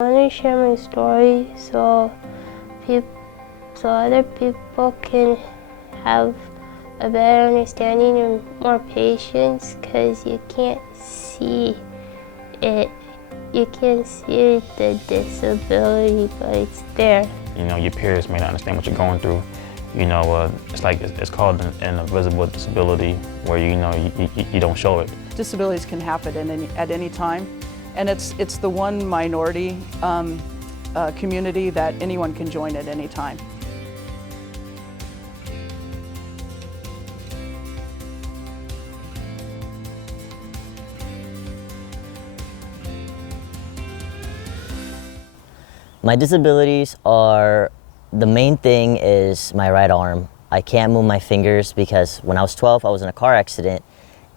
I want to share my story so other people can have a better understanding and more patience, because you can't see it. You can't see the disability, but it's there. You know, your peers may not understand what you're going through. You know, it's called an invisible disability, where you don't show it. Disabilities can happen at any time, and it's the one minority community that anyone can join at any time. My disabilities are, the main thing is my right arm. I can't move my fingers because when I was 12, I was in a car accident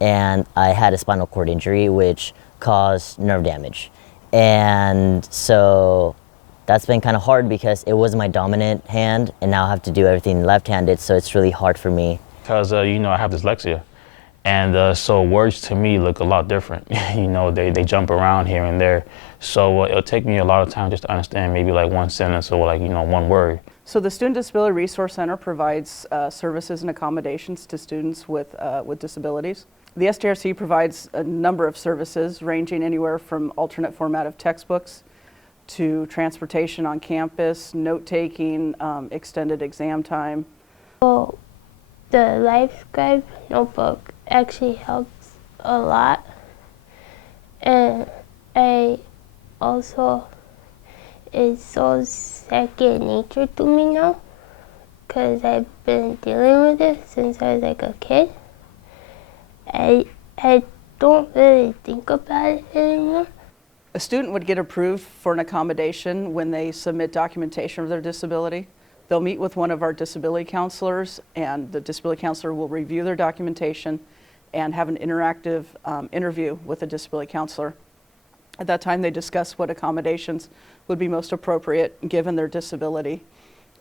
and I had a spinal cord injury which caused nerve damage. And so that's been kind of hard because it was my dominant hand and now I have to do everything left-handed, so it's really hard for me. Because, I have dyslexia. And so words to me look a lot different. They jump around here and there. So it'll take me a lot of time just to understand maybe like one sentence or one word. So the Student Disability Resource Center provides services and accommodations to students with disabilities. The SDRC provides a number of services ranging anywhere from alternate format of textbooks to transportation on campus, note-taking, extended exam time. Well, the Life Scribe notebook actually helps a lot, and it's so second nature to me now, because I've been dealing with it since I was like a kid. I don't really think about it anymore. A student would get approved for an accommodation when they submit documentation of their disability. They'll meet with one of our disability counselors, and the disability counselor will review their documentation and have an interactive interview with the disability counselor. At that time, they discuss what accommodations would be most appropriate given their disability,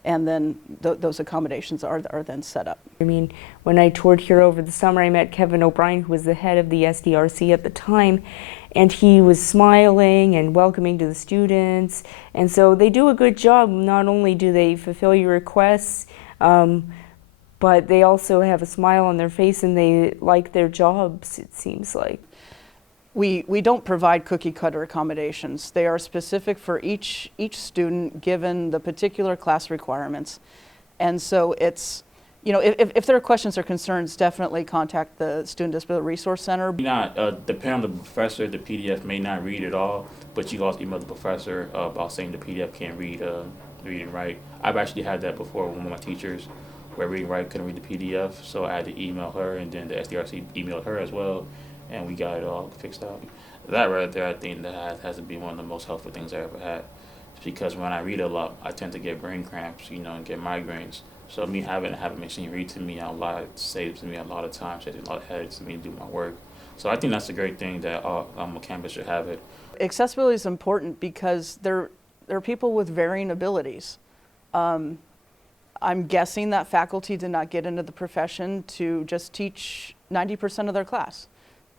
and then those accommodations are then set up. I mean, when I toured here over the summer, I met Kevin O'Brien, who was the head of the SDRC at the time, and he was smiling and welcoming to the students. And so they do a good job. Not only do they fulfill your requests, but they also have a smile on their face and they like their jobs, it seems like. We don't provide cookie cutter accommodations. They are specific for each student given the particular class requirements. And so it's, if there are questions or concerns, definitely contact the Student Disability Resource Center. Depending on the professor, the PDF may not read at all, but you can also email the professor about saying the PDF can't read and write. I've actually had that before with one of my teachers where reading and write couldn't read the PDF, so I had to email her, and then the SDRC emailed her as well, and we got it all fixed out. That right there, I think that has to be one of the most helpful things I ever had. It's because when I read a lot, I tend to get brain cramps, and get migraines. So me having a machine read to me out loud saves me a lot of time, saves a lot of headaches to me to do my work. So I think that's a great thing that a campus should have it. Accessibility is important because there are people with varying abilities. I'm guessing that faculty did not get into the profession to just teach 90% of their class.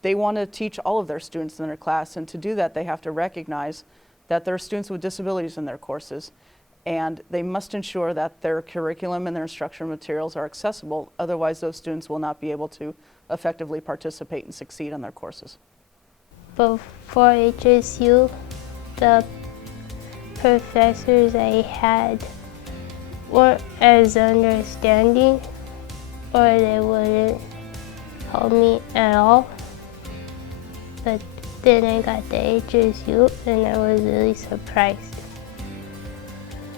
They want to teach all of their students in their class, and to do that they have to recognize that there are students with disabilities in their courses, and they must ensure that their curriculum and their instructional materials are accessible, otherwise those students will not be able to effectively participate and succeed in their courses. Before HSU, the professors I had weren't as understanding, or they wouldn't help me at all. But then I got the HSU and I was really surprised.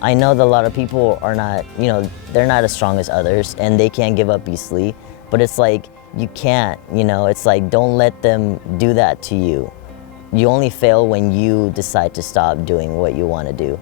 I know that a lot of people are not, they're not as strong as others and they can't give up easily, but it's like, you can't, it's like, don't let them do that to you. You only fail when you decide to stop doing what you want to do.